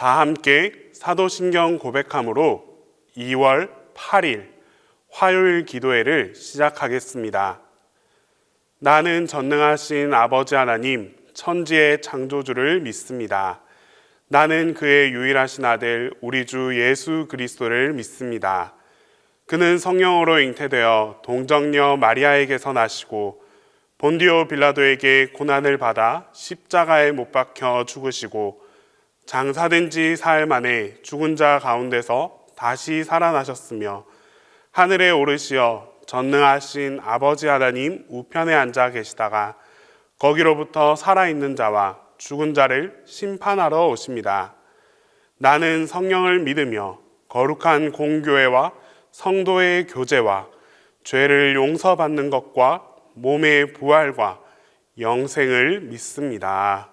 다 함께 사도신경 고백함으로 2월 8일 화요일 기도회를 시작하겠습니다. 나는 전능하신 아버지 하나님, 천지의 창조주를 믿습니다. 나는 그의 유일하신 아들 우리 주 예수 그리스도를 믿습니다. 그는 성령으로 잉태되어 동정녀 마리아에게서 나시고 본디오 빌라도에게 고난을 받아 십자가에 못 박혀 죽으시고 장사된 지 사흘 만에 죽은 자 가운데서 다시 살아나셨으며 하늘에 오르시어 전능하신 아버지 하나님 우편에 앉아 계시다가 거기로부터 살아있는 자와 죽은 자를 심판하러 오십니다. 나는 성령을 믿으며 거룩한 공교회와 성도의 교제와 죄를 용서받는 것과 몸의 부활과 영생을 믿습니다.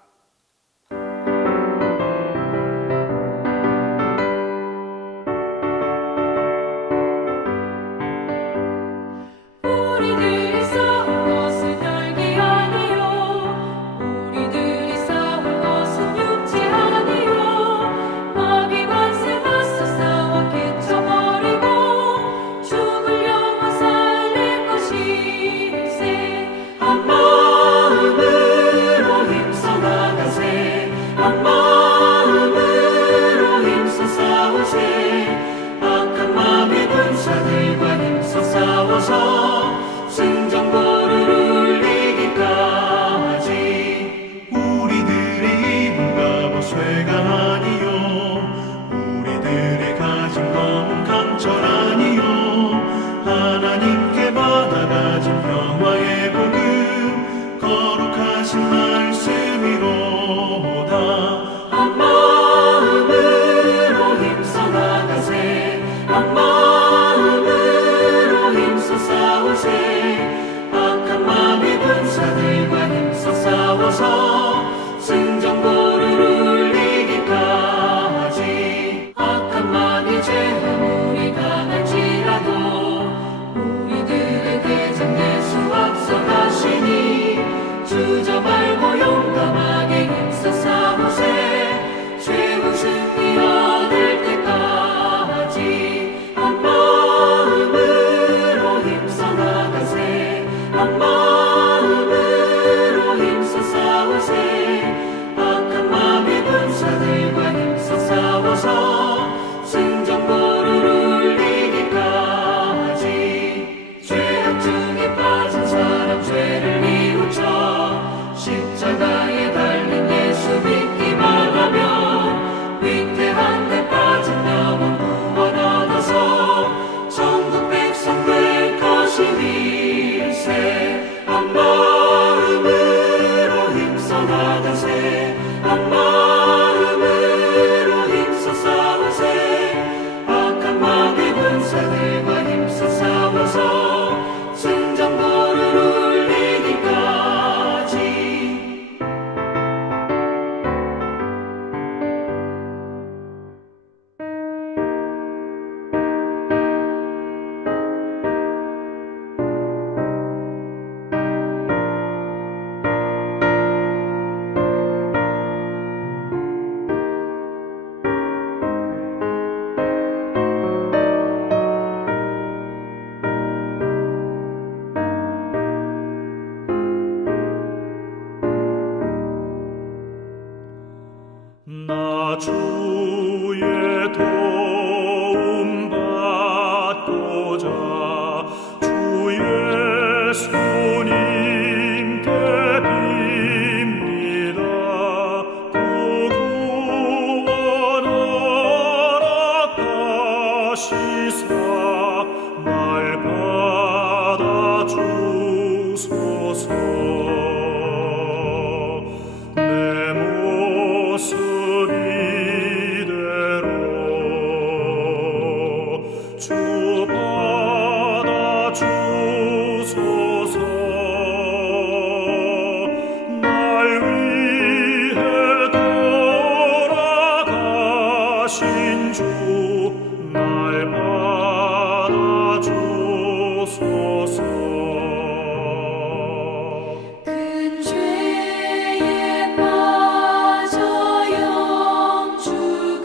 나 주의 도움 받고자 주 예수님께 빕니다. 그 구원 허락하시사 날 받아주소서. 큰 죄에 빠져 영주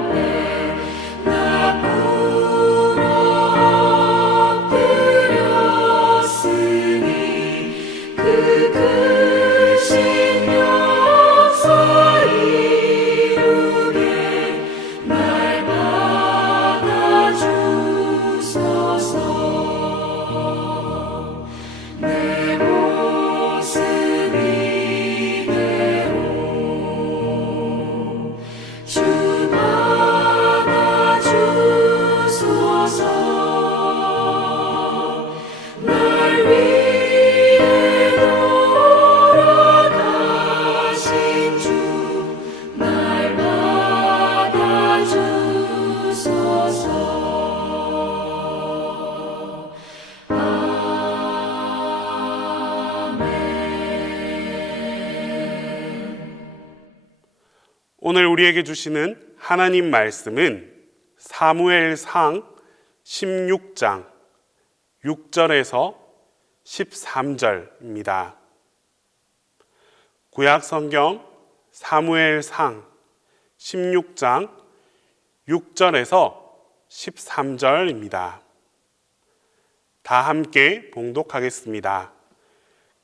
앞에 나 꿇어 엎드렸으니 그 크신 역사 이루게 날 받아주소서. 내 모습 이대로 주 받아주소서. 날 위해 돌아가신 주 날 받아주소서. 오늘 우리에게 주시는 하나님 말씀은 사무엘상 16장 6절에서 13절입니다. 구약 성경 사무엘상 16장 6절에서 13절입니다. 다 함께 봉독하겠습니다.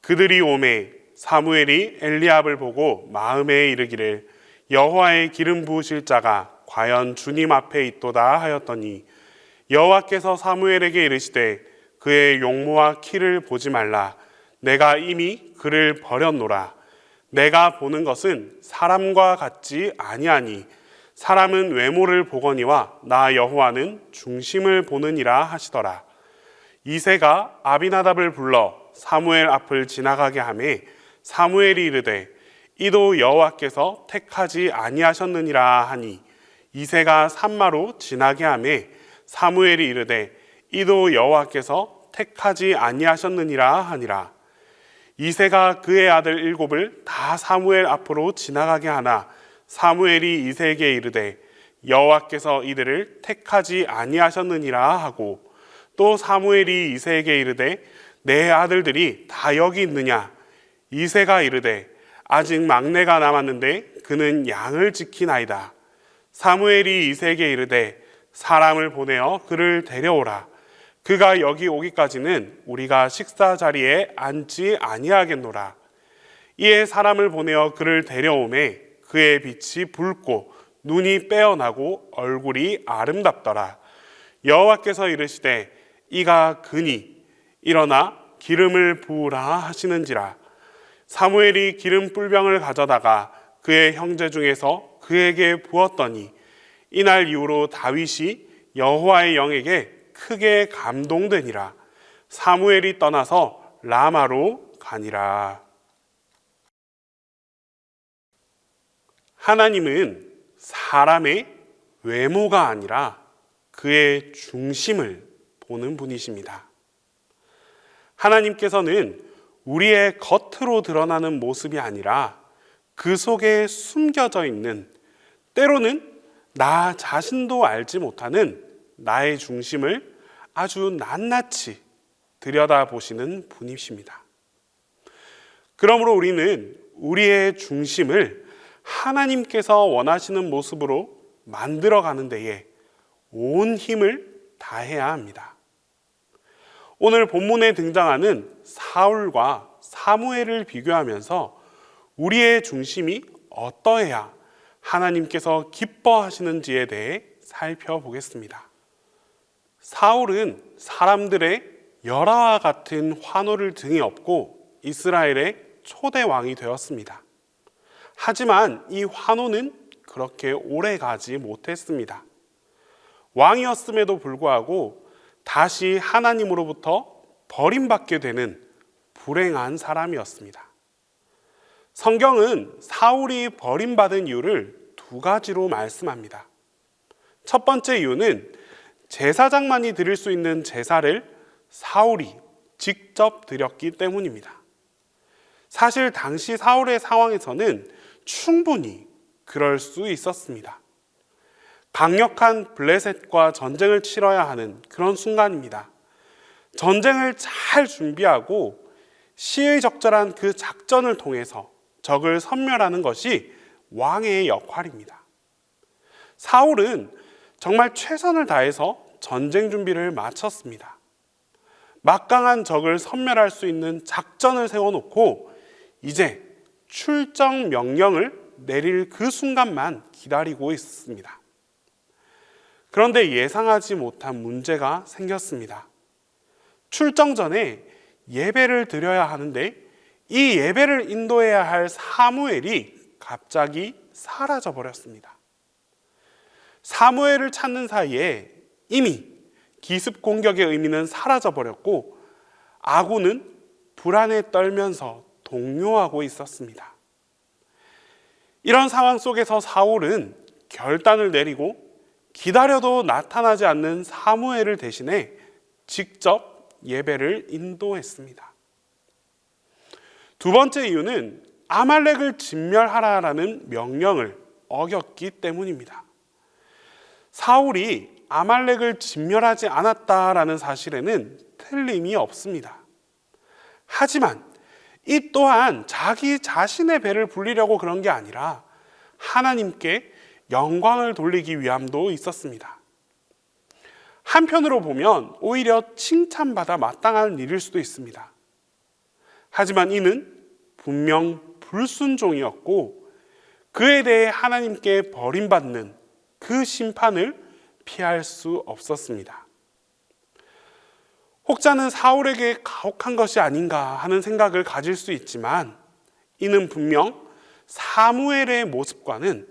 그들이 오매 사무엘이 엘리압을 보고 마음에 이르기를 여호와의 기름 부으실 자가 과연 주님 앞에 있도다 하였더니 여호와께서 사무엘에게 이르시되 그의 용모와 키를 보지 말라. 내가 이미 그를 버렸노라. 내가 보는 것은 사람과 같지 아니하니 사람은 외모를 보거니와 나 여호와는 중심을 보느니라 하시더라. 이새가 아비나답을 불러 사무엘 앞을 지나가게 하매 사무엘이 이르되 이도 여호와께서 택하지 아니하셨느니라 하니 이새가 산마로 지나게 하매 사무엘이 이르되 이도 여호와께서 택하지 아니하셨느니라 하니라. 이새가 그의 아들 7을 다 사무엘 앞으로 지나가게 하나 사무엘이 이새에게 이르되 여호와께서 이들을 택하지 아니하셨느니라 하고 또 사무엘이 이새에게 이르되 내 아들들이 다 여기 있느냐. 이새가 이르되 아직 막내가 남았는데 그는 양을 지키나이다. 사무엘이 이새에게 이르되 사람을 보내어 그를 데려오라. 그가 여기 오기까지는 우리가 식사 자리에 앉지 아니하겠노라. 이에 사람을 보내어 그를 데려오매 그의 빛이 붉고 눈이 빼어나고 얼굴이 아름답더라. 여호와께서 이르시되 이가 그니 일어나 기름을 부으라 하시는지라. 사무엘이 기름 뿔병을 가져다가 그의 형제 중에서 그에게 부었더니 이날 이후로 다윗이 여호와의 영에게 크게 감동되니라. 사무엘이 떠나서 라마로 가니라. 하나님은 사람의 외모가 아니라 그의 중심을 보는 분이십니다. 하나님께서는 우리의 겉으로 드러나는 모습이 아니라 그 속에 숨겨져 있는, 때로는 나 자신도 알지 못하는 나의 중심을 아주 낱낱이 들여다보시는 분이십니다. 그러므로 우리는 우리의 중심을 하나님께서 원하시는 모습으로 만들어가는 데에 온 힘을 다해야 합니다. 오늘 본문에 등장하는 사울과 사무엘을 비교하면서 우리의 중심이 어떠해야 하나님께서 기뻐하시는지에 대해 살펴보겠습니다. 사울은 사람들의 열화와 같은 환호를 등에 업고 이스라엘의 초대 왕이 되었습니다. 하지만 이 환호는 그렇게 오래 가지 못했습니다. 왕이었음에도 불구하고 다시 하나님으로부터 버림받게 되는 불행한 사람이었습니다. 성경은 사울이 버림받은 이유를 2가지로 말씀합니다. 첫 번째 이유는 제사장만이 드릴 수 있는 제사를 사울이 직접 드렸기 때문입니다. 사실 당시 사울의 상황에서는 충분히 그럴 수 있었습니다. 강력한 블레셋과 전쟁을 치러야 하는 그런 순간입니다. 전쟁을 잘 준비하고 시의적절한 그 작전을 통해서 적을 섬멸하는 것이 왕의 역할입니다. 사울은 정말 최선을 다해서 전쟁 준비를 마쳤습니다. 막강한 적을 섬멸할 수 있는 작전을 세워놓고 이제 출정 명령을 내릴 그 순간만 기다리고 있었습니다. 그런데 예상하지 못한 문제가 생겼습니다. 출정 전에 예배를 드려야 하는데 이 예배를 인도해야 할 사무엘이 갑자기 사라져 버렸습니다. 사무엘을 찾는 사이에 이미 기습 공격의 의미는 사라져 버렸고 아군은 불안에 떨면서 동요하고 있었습니다. 이런 상황 속에서 사울은 결단을 내리고 기다려도 나타나지 않는 사무엘을 대신해 직접 예배를 인도했습니다. 두 번째 이유는 아말렉을 진멸하라라는 명령을 어겼기 때문입니다. 사울이 아말렉을 진멸하지 않았다라는 사실에는 틀림이 없습니다. 하지만 이 또한 자기 자신의 배를 불리려고 그런 게 아니라 하나님께 영광을 돌리기 위함도 있었습니다. 한편으로 보면 오히려 칭찬받아 마땅한 일일 수도 있습니다. 하지만 이는 분명 불순종이었고 그에 대해 하나님께 버림받는 그 심판을 피할 수 없었습니다. 혹자는 사울에게 가혹한 것이 아닌가 하는 생각을 가질 수 있지만 이는 분명 사무엘의 모습과는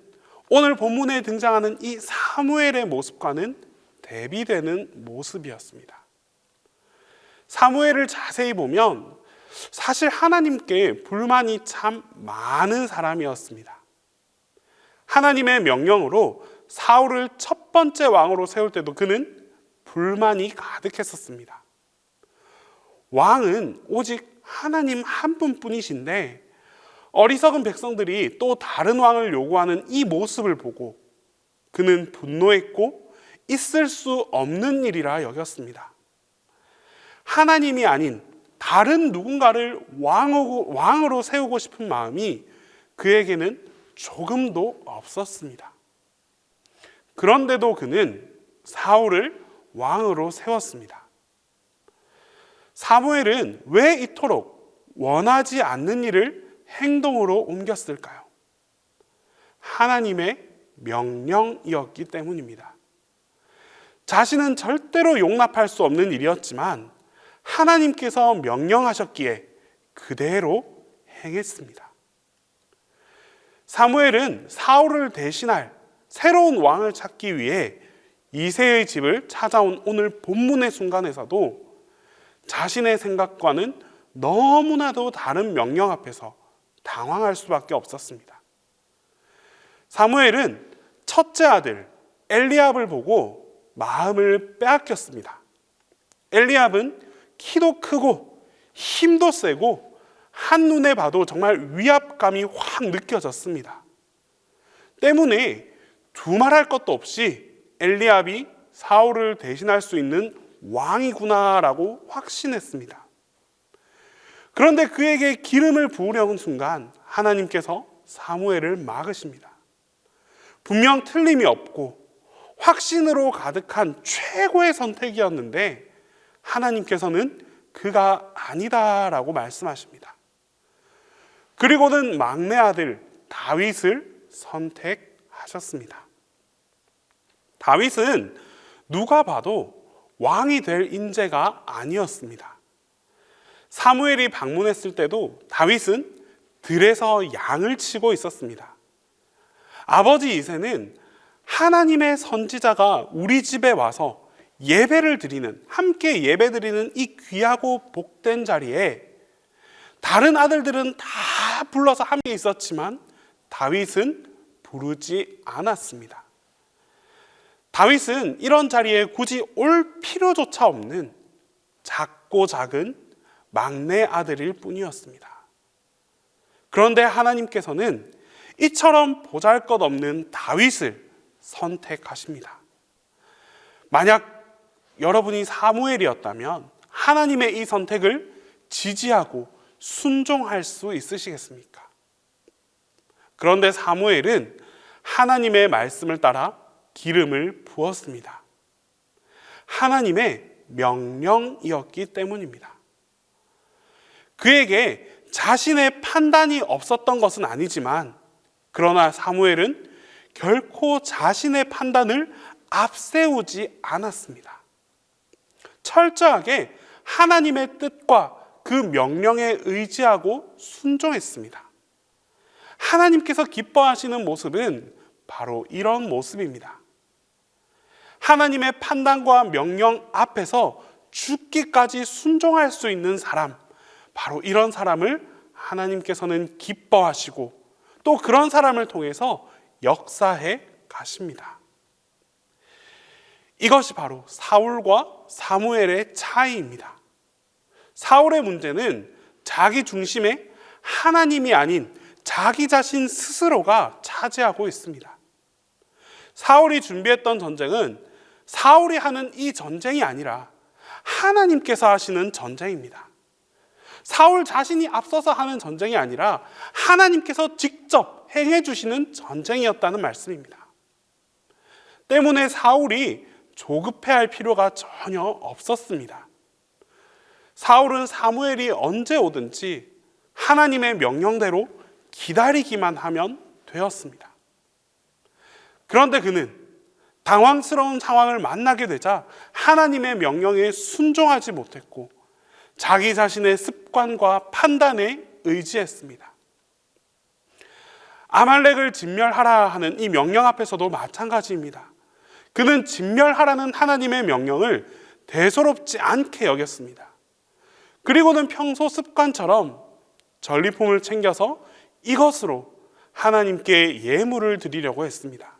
오늘 본문에 등장하는 이 사무엘의 모습과는 대비되는 모습이었습니다. 사무엘을 자세히 보면 사실 하나님께 불만이 참 많은 사람이었습니다. 하나님의 명령으로 사울을 첫 번째 왕으로 세울 때도 그는 불만이 가득했었습니다. 왕은 오직 하나님 한 분뿐이신데 어리석은 백성들이 또 다른 왕을 요구하는 이 모습을 보고 그는 분노했고 있을 수 없는 일이라 여겼습니다. 하나님이 아닌 다른 누군가를 왕으로 세우고 싶은 마음이 그에게는 조금도 없었습니다. 그런데도 그는 사울을 왕으로 세웠습니다. 사무엘은 왜 이토록 원하지 않는 일을 행동으로 옮겼을까요? 하나님의 명령이었기 때문입니다. 자신은 절대로 용납할 수 없는 일이었지만 하나님께서 명령하셨기에 그대로 행했습니다. 사무엘은 사울을 대신할 새로운 왕을 찾기 위해 이새의 집을 찾아온 오늘 본문의 순간에서도 자신의 생각과는 너무나도 다른 명령 앞에서 당황할 수밖에 없었습니다. 사무엘은 첫째 아들 엘리압을 보고 마음을 빼앗겼습니다. 엘리압은 키도 크고 힘도 세고 한눈에 봐도 정말 위압감이 확 느껴졌습니다. 때문에 두말할 것도 없이 엘리압이 사울을 대신할 수 있는 왕이구나라고 확신했습니다. 그런데 그에게 기름을 부으려는 순간 하나님께서 사무엘을 막으십니다. 분명 틀림이 없고 확신으로 가득한 최고의 선택이었는데 하나님께서는 그가 아니다라고 말씀하십니다. 그리고는 막내 아들 다윗을 선택하셨습니다. 다윗은 누가 봐도 왕이 될 인재가 아니었습니다. 사무엘이 방문했을 때도 다윗은 들에서 양을 치고 있었습니다. 아버지 이새는 하나님의 선지자가 우리 집에 와서 예배를 드리는, 함께 예배 드리는 이 귀하고 복된 자리에 다른 아들들은 다 불러서 함께 있었지만 다윗은 부르지 않았습니다. 다윗은 이런 자리에 굳이 올 필요조차 없는 작고 작은 막내 아들일 뿐이었습니다. 그런데 하나님께서는 이처럼 보잘것없는 다윗을 선택하십니다. 만약 여러분이 사무엘이었다면 하나님의 이 선택을 지지하고 순종할 수 있으시겠습니까? 그런데 사무엘은 하나님의 말씀을 따라 기름을 부었습니다. 하나님의 명령이었기 때문입니다. 그에게 자신의 판단이 없었던 것은 아니지만, 그러나 사무엘은 결코 자신의 판단을 앞세우지 않았습니다. 철저하게 하나님의 뜻과 그 명령에 의지하고 순종했습니다. 하나님께서 기뻐하시는 모습은 바로 이런 모습입니다. 하나님의 판단과 명령 앞에서 죽기까지 순종할 수 있는 사람, 바로 이런 사람을 하나님께서는 기뻐하시고 또 그런 사람을 통해서 역사해 가십니다. 이것이 바로 사울과 사무엘의 차이입니다. 사울의 문제는 자기 중심에 하나님이 아닌 자기 자신 스스로가 차지하고 있습니다. 사울이 준비했던 전쟁은 사울이 하는 이 전쟁이 아니라 하나님께서 하시는 전쟁입니다. 사울 자신이 앞서서 하는 전쟁이 아니라 하나님께서 직접 행해 주시는 전쟁이었다는 말씀입니다. 때문에 사울이 조급해할 필요가 전혀 없었습니다. 사울은 사무엘이 언제 오든지 하나님의 명령대로 기다리기만 하면 되었습니다. 그런데 그는 당황스러운 상황을 만나게 되자 하나님의 명령에 순종하지 못했고 자기 자신의 습관과 판단에 의지했습니다. 아말렉을 진멸하라 하는 이 명령 앞에서도 마찬가지입니다. 그는 진멸하라는 하나님의 명령을 대수롭지 않게 여겼습니다. 그리고는 평소 습관처럼 전리품을 챙겨서 이것으로 하나님께 예물을 드리려고 했습니다.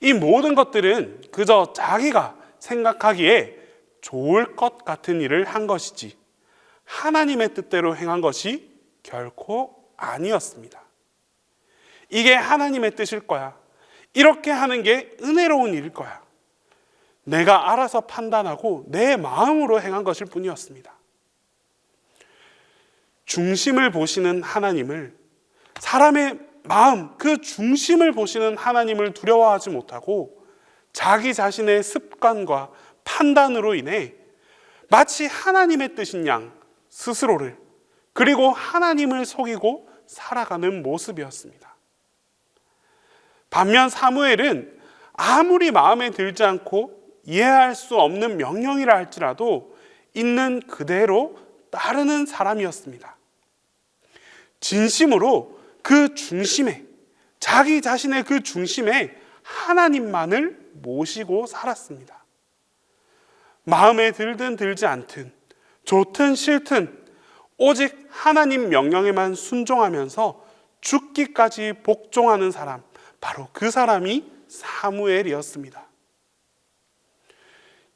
이 모든 것들은 그저 자기가 생각하기에 좋을 것 같은 일을 한 것이지 하나님의 뜻대로 행한 것이 결코 아니었습니다. 이게 하나님의 뜻일 거야. 이렇게 하는 게 은혜로운 일일 거야. 내가 알아서 판단하고 내 마음으로 행한 것일 뿐이었습니다. 중심을 보시는 하나님을, 사람의 마음, 그 중심을 보시는 하나님을 두려워하지 못하고 자기 자신의 습관과 판단으로 인해 마치 하나님의 뜻인 양 스스로를, 그리고 하나님을 속이고 살아가는 모습이었습니다. 반면 사무엘은 아무리 마음에 들지 않고 이해할 수 없는 명령이라 할지라도 있는 그대로 따르는 사람이었습니다. 진심으로 그 중심에, 자기 자신의 그 중심에 하나님만을 모시고 살았습니다. 마음에 들든 들지 않든, 좋든 싫든 오직 하나님 명령에만 순종하면서 죽기까지 복종하는 사람, 바로 그 사람이 사무엘이었습니다.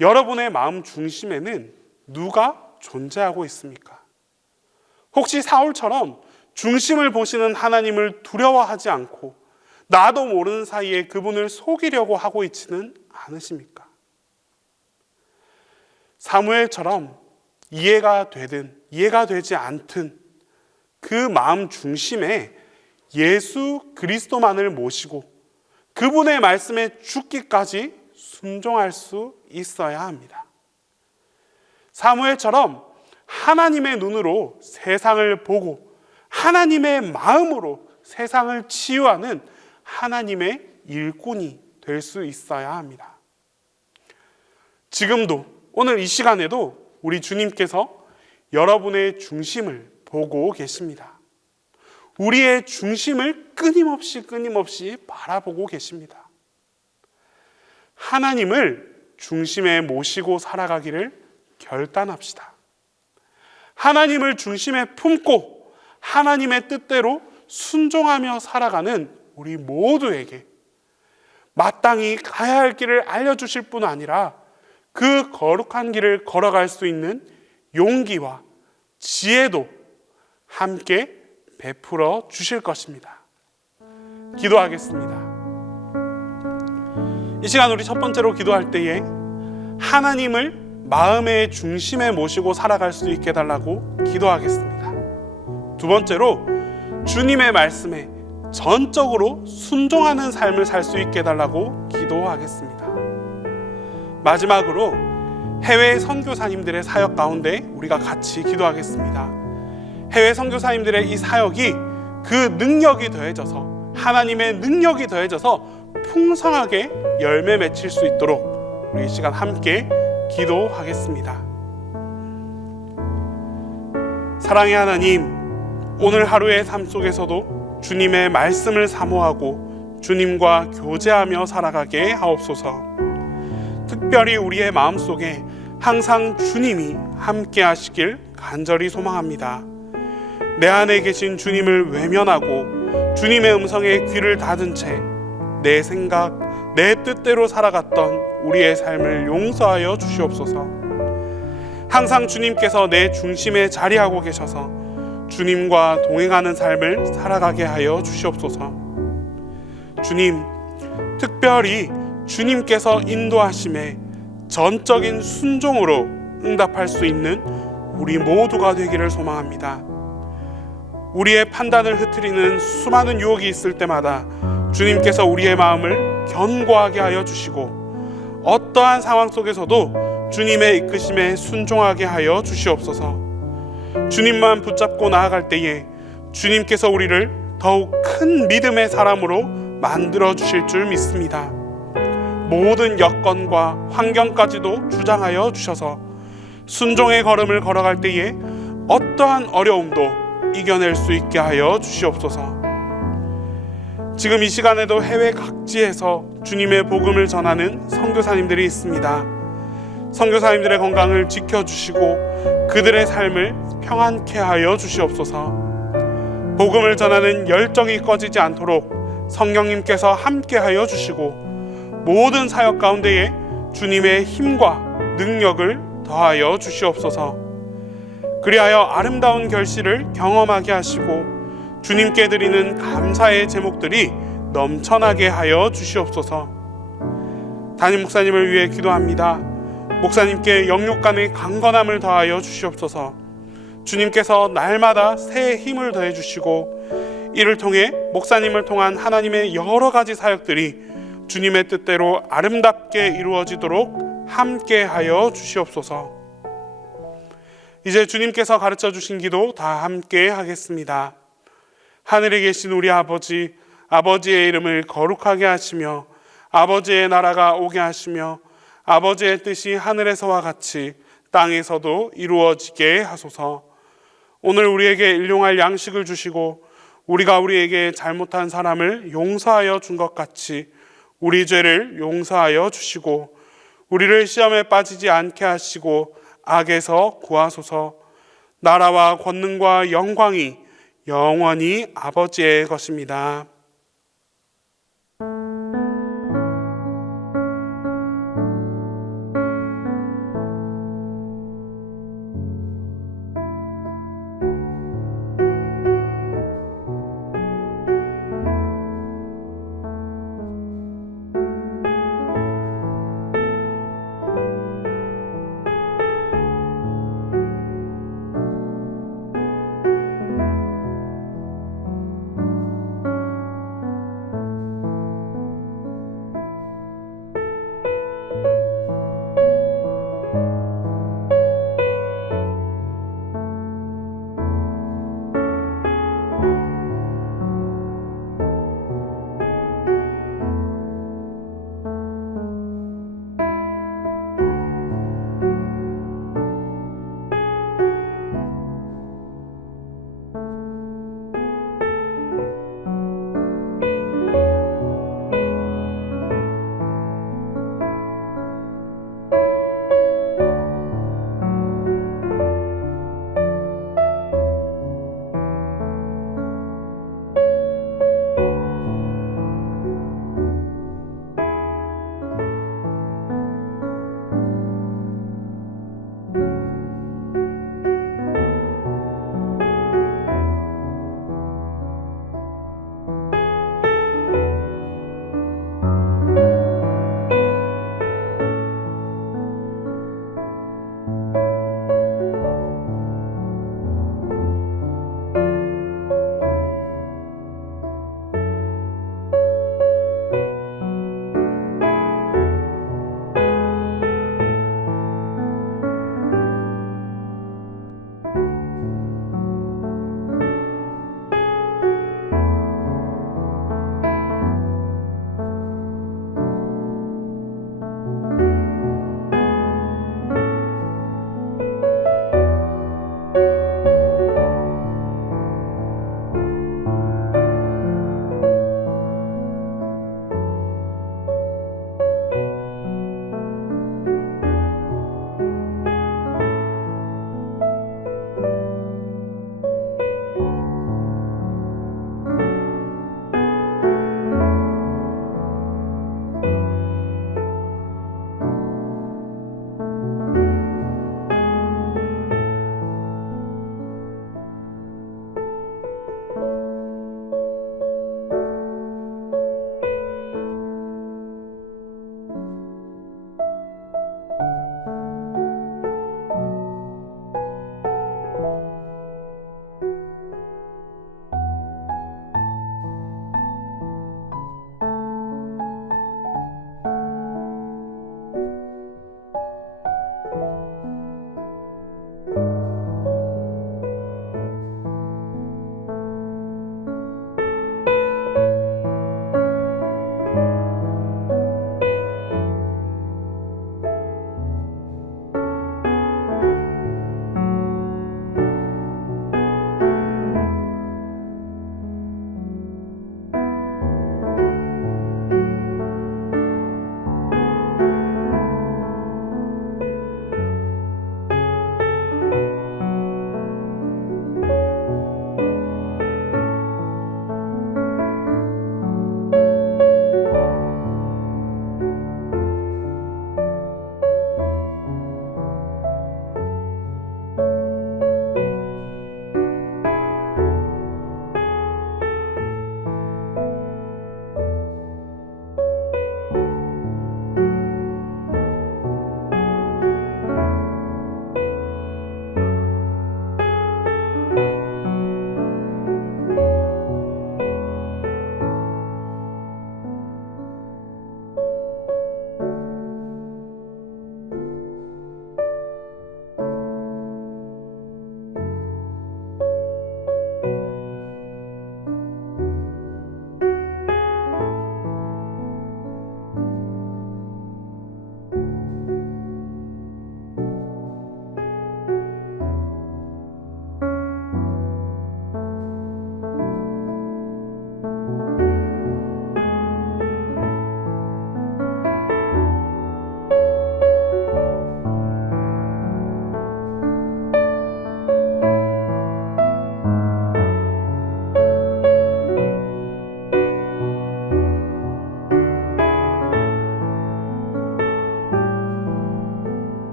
여러분의 마음 중심에는 누가 존재하고 있습니까? 혹시 사울처럼 중심을 보시는 하나님을 두려워하지 않고 나도 모르는 사이에 그분을 속이려고 하고 있지는 않으십니까? 사무엘처럼 이해가 되든 이해가 되지 않든 그 마음 중심에 예수 그리스도만을 모시고 그분의 말씀에 죽기까지 순종할 수 있어야 합니다. 사무엘처럼 하나님의 눈으로 세상을 보고 하나님의 마음으로 세상을 치유하는 하나님의 일꾼이 될 수 있어야 합니다. 지금도, 오늘 이 시간에도 우리 주님께서 여러분의 중심을 보고 계십니다. 우리의 중심을 끊임없이 바라보고 계십니다. 하나님을 중심에 모시고 살아가기를 결단합시다. 하나님을 중심에 품고 하나님의 뜻대로 순종하며 살아가는 우리 모두에게 마땅히 가야 할 길을 알려주실 뿐 아니라 그 거룩한 길을 걸어갈 수 있는 용기와 지혜도 함께 베풀어 주실 것입니다. 기도하겠습니다. 이 시간 우리 첫 번째로 기도할 때에 하나님을 마음의 중심에 모시고 살아갈 수 있게 해달라고 기도하겠습니다. 두 번째로 주님의 말씀에 전적으로 순종하는 삶을 살 수 있게 해달라고 기도하겠습니다. 마지막으로 해외 선교사님들의 사역 가운데 우리가 같이 기도하겠습니다. 해외 선교사님들의 이 사역이 그 능력이 더해져서, 하나님의 능력이 더해져서 풍성하게 열매 맺힐 수 있도록 우리 이 시간 함께 기도하겠습니다. 사랑의 하나님, 오늘 하루의 삶 속에서도 주님의 말씀을 사모하고 주님과 교제하며 살아가게 하옵소서. 특별히 우리의 마음속에 항상 주님이 함께 하시길 간절히 소망합니다. 내 안에 계신 주님을 외면하고 주님의 음성에 귀를 닫은 채 내 생각, 내 뜻대로 살아갔던 우리의 삶을 용서하여 주시옵소서. 항상 주님께서 내 중심에 자리하고 계셔서 주님과 동행하는 삶을 살아가게 하여 주시옵소서. 주님, 특별히 주님께서 인도하심에 전적인 순종으로 응답할 수 있는 우리 모두가 되기를 소망합니다. 우리의 판단을 흐트리는 수많은 유혹이 있을 때마다 주님께서 우리의 마음을 견고하게 하여 주시고 어떠한 상황 속에서도 주님의 이끄심에 순종하게 하여 주시옵소서. 주님만 붙잡고 나아갈 때에 주님께서 우리를 더욱 큰 믿음의 사람으로 만들어 주실 줄 믿습니다. 모든 여건과 환경까지도 주장하여 주셔서 순종의 걸음을 걸어갈 때에 어떠한 어려움도 이겨낼 수 있게 하여 주시옵소서. 지금 이 시간에도 해외 각지에서 주님의 복음을 전하는 선교사님들이 있습니다. 선교사님들의 건강을 지켜주시고 그들의 삶을 평안케 하여 주시옵소서. 복음을 전하는 열정이 꺼지지 않도록 성령님께서 함께 하여 주시고 모든 사역 가운데에 주님의 힘과 능력을 더하여 주시옵소서. 그리하여 아름다운 결실을 경험하게 하시고 주님께 드리는 감사의 제목들이 넘쳐나게 하여 주시옵소서. 담임 목사님을 위해 기도합니다. 목사님께 영육간의 강건함을 더하여 주시옵소서. 주님께서 날마다 새 힘을 더해 주시고 이를 통해 목사님을 통한 하나님의 여러 가지 사역들이 주님의 뜻대로 아름답게 이루어지도록 함께 하여 주시옵소서. 이제 주님께서 가르쳐 주신 기도 다 함께 하겠습니다. 하늘에 계신 우리 아버지, 아버지의 이름을 거룩하게 하시며 아버지의 나라가 오게 하시며 아버지의 뜻이 하늘에서와 같이 땅에서도 이루어지게 하소서. 오늘 우리에게 일용할 양식을 주시고 우리가 우리에게 잘못한 사람을 용서하여 준 것 같이 우리 죄를 용서하여 주시고 우리를 시험에 빠지지 않게 하시고 악에서 구하소서. 나라와 권능과 영광이 영원히 아버지의 것입니다.